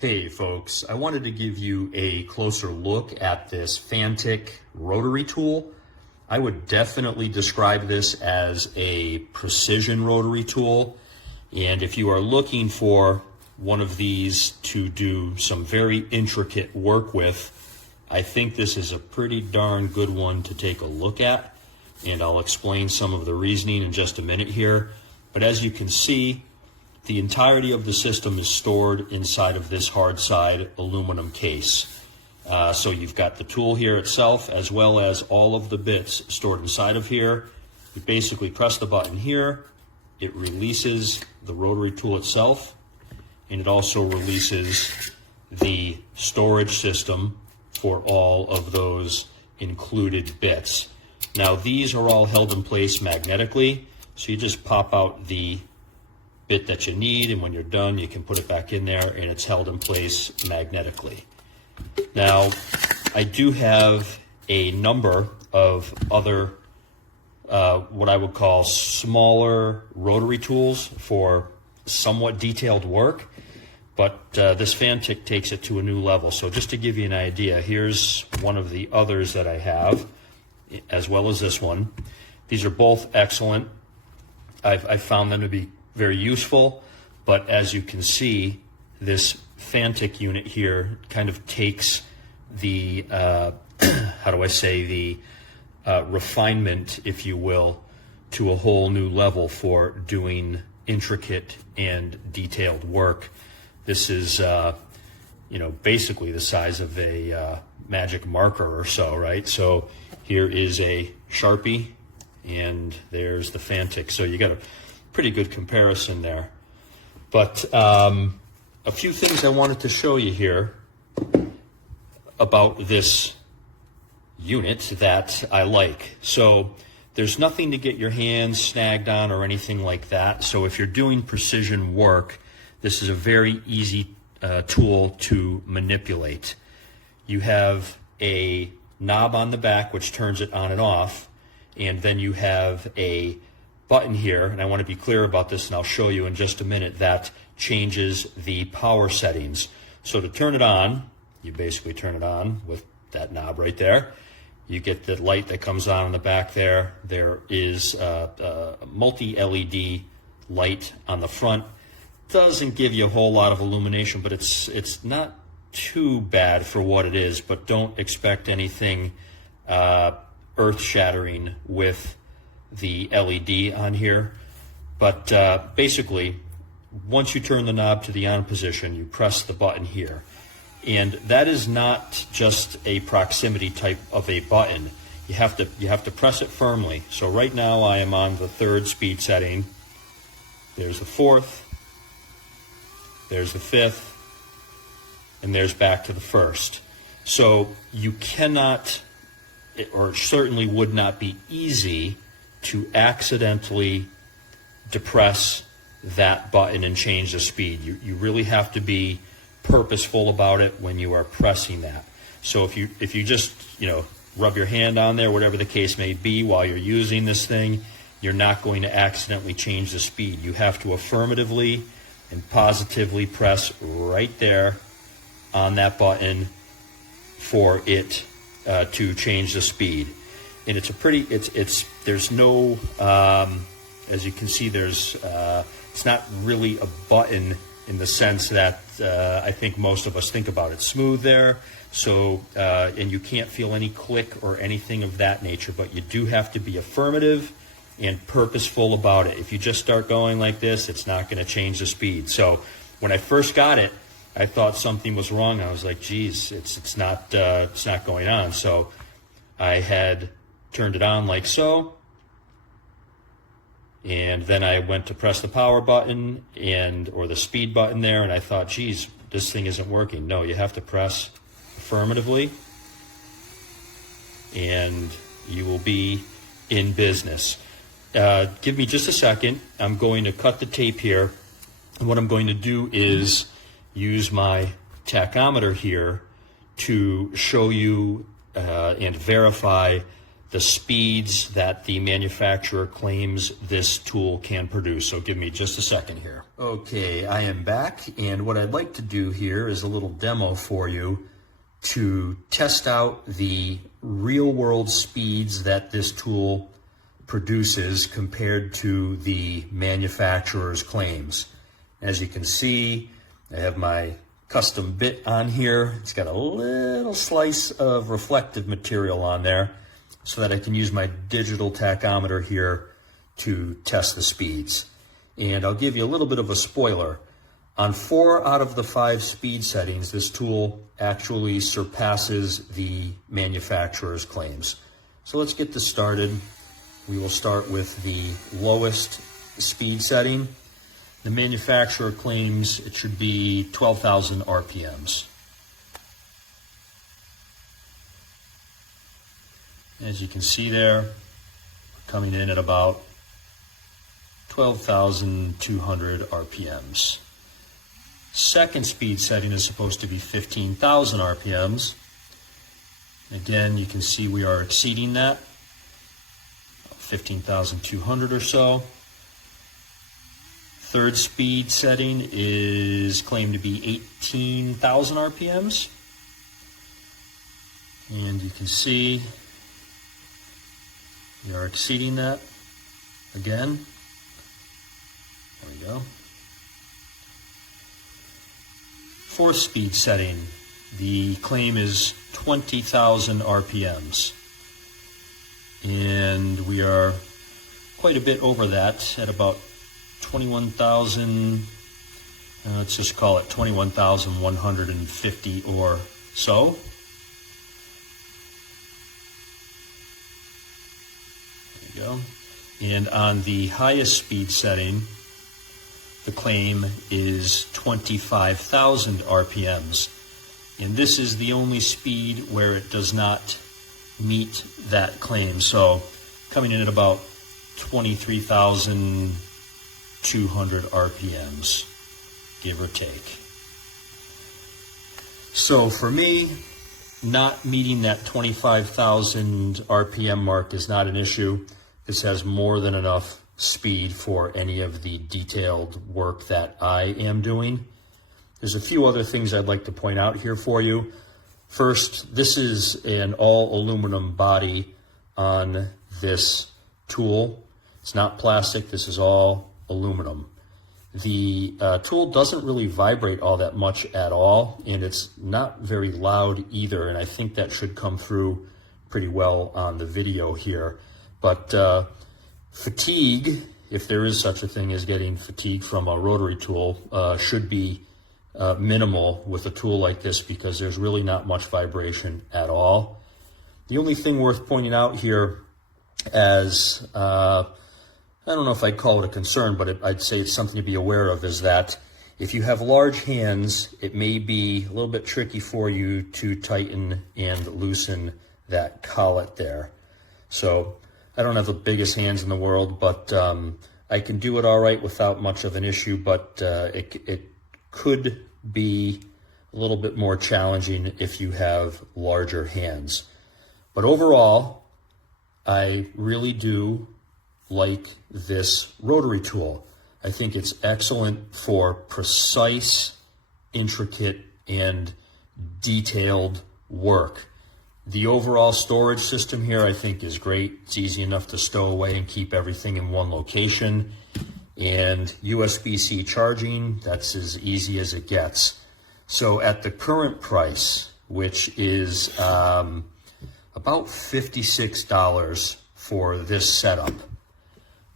Hey folks, I wanted to give you a closer look at this Fanttik rotary tool. I would definitely describe this as a precision rotary tool. And if you are looking for one of these to do some very intricate work with, I think this is a pretty darn good one to take a look at. And I'll explain some of the reasoning in just a minute here. But as you can see, the entirety of the system is stored inside of this hard side aluminum case. So you've got the tool here itself as well as all of the bits stored inside of here. You basically press the button here, it releases the rotary tool itself, and it also releases the storage system for all of those included bits. Now these are all held in place magnetically, so you just pop out the bit that you need, and when you're done you can put it back in there and it's held in place magnetically. Now I do have a number of other what I would call smaller rotary tools for somewhat detailed work, but this Fanttik takes it to a new level. So just to give you an idea, here's one of the others that I have, as well as this one. These are both excellent. I've found them to be very useful, but as you can see, this Fanttik unit here kind of takes the how do I say, the refinement, if you will, to a whole new level for doing intricate and detailed work. This is basically the size of a magic marker or so, right? So here is a Sharpie and there's the Fanttik. So you got a pretty good comparison there. But a few things I wanted to show you here about this unit that I like. So there's nothing to get your hands snagged on or anything like that. So if you're doing precision work, this is a very easy tool to manipulate. You have a knob on the back which turns it on and off, and then you have a button here, and I want to be clear about this and I'll show you in just a minute, that changes the power settings. So to turn it on, you basically turn it on with that knob right there. You get the light that comes on in the back there. There is a multi-LED light on the front. Doesn't give you a whole lot of illumination, but it's not too bad for what it is, but don't expect anything earth-shattering with the LED on here. But basically, once you turn the knob to the on position, you press the button here. And that is not just a proximity type of a button. You have to press it firmly. So right now I am on the third speed setting. There's the fourth, there's the fifth, and there's back to the first. So you cannot, or certainly would not be easy to accidentally depress that button and change the speed. You really have to be purposeful about it when you are pressing that. So if you just rub your hand on there, whatever the case may be, while you're using this thing, you're not going to accidentally change the speed. You have to affirmatively and positively press right there on that button for it to change the speed. And it's a pretty, there's no, as you can see, it's not really a button in the sense that I think most of us think about. It's smooth there, so, and you can't feel any click or anything of that nature, but you do have to be affirmative and purposeful about it. If you just start going like this, it's not going to change the speed. So when I first got it, I thought something was wrong. I was like, geez, it's not going on. So I had turned it on like so, and then I went to press the power button or the speed button there, and I thought, geez, this thing isn't working. No, you have to press affirmatively and you will be in business. Give me just a second. I'm going to cut the tape here, and what I'm going to do is use my tachometer here to show you and verify the speeds that the manufacturer claims this tool can produce. So give me just a second here. Okay, I am back, and what I'd like to do here is a little demo for you to test out the real-world speeds that this tool produces compared to the manufacturer's claims. As you can see, I have my custom bit on here. It's got a little slice of reflective material on there so that I can use my digital tachometer here to test the speeds. And I'll give you a little bit of a spoiler. On 4 out of the 5 speed settings, this tool actually surpasses the manufacturer's claims. So let's get this started. We will start with the lowest speed setting. The manufacturer claims it should be 12,000 RPMs. As you can see there, coming in at about 12,200 RPMs. Second speed setting is supposed to be 15,000 RPMs. Again, you can see we are exceeding that, 15,200 or so. Third speed setting is claimed to be 18,000 RPMs. And you can see we are exceeding that again. There we go. Fourth speed setting, the claim is 20,000 RPMs. And we are quite a bit over that at about 21,000, let's just call it 21,150 or so. There you go. And on the highest speed setting, the claim is 25,000 RPMs. And this is the only speed where it does not meet that claim. So coming in at about 23,200 RPMs, give or take. So for me, not meeting that 25,000 RPM mark is not an issue. This has more than enough speed for any of the detailed work that I am doing. There's a few other things I'd like to point out here for you. First, this is an all aluminum body on this tool. It's not plastic, this is all aluminum. The tool doesn't really vibrate all that much at all, and it's not very loud either, and I think that should come through pretty well on the video here. But fatigue, if there is such a thing as getting fatigue from a rotary tool, should be minimal with a tool like this because there's really not much vibration at all. The only thing worth pointing out here as, I don't know if I'd call it a concern, but I'd say it's something to be aware of, is that if you have large hands, it may be a little bit tricky for you to tighten and loosen that collet there. So I don't have the biggest hands in the world, but I can do it all right without much of an issue, but it could be a little bit more challenging if you have larger hands. But overall, I really do like this rotary tool. I think it's excellent for precise, intricate, and detailed work. The overall storage system here I think is great. It's easy enough to stow away and keep everything in one location. And USB-C charging, that's as easy as it gets. So at the current price, which is about $56 for this setup,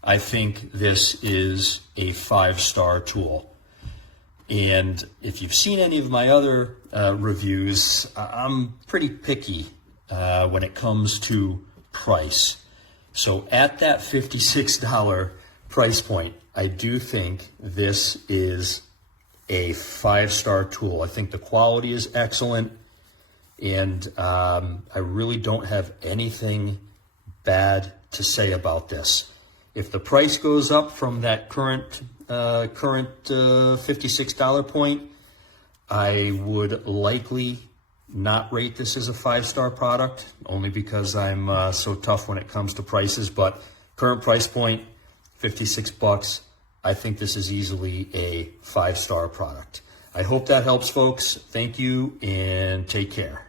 I think this is a 5-star tool. And if you've seen any of my other reviews, I'm pretty picky when it comes to price. So at that $56 price point, I do think this is a 5-star tool. I think the quality is excellent, and I really don't have anything bad to say about this. If the price goes up from that current $56 point, I would likely not rate this as a 5-star product, only because I'm so tough when it comes to prices, but current price point, $56. I think this is easily a 5-star product. I hope that helps, folks. Thank you and take care.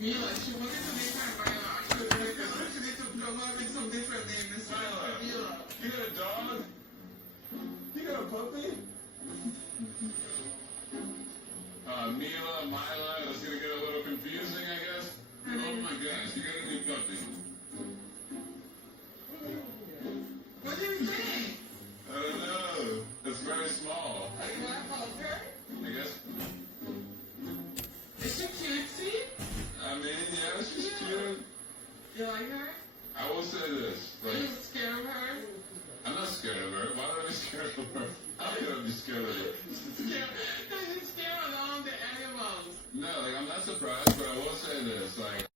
Mila, she wanted to make her Mila. She was like, she needs to come up with some different name. This Mila. You got a dog? You got a puppy? Mila, Mila, that's gonna get a little confusing, I guess. Oh my gosh, you got a new puppy. What do you think? I don't know. It's very small. You want to hold her? I guess. Is she cutesy? I mean, yeah, she's cute. You like her? I will say this. Like, are you scared of her? I'm not scared of her. Why would I be scared of her? How could I be scared of her? Because you're scared of all the animals. No, like, I'm not surprised, but I will say this. Like,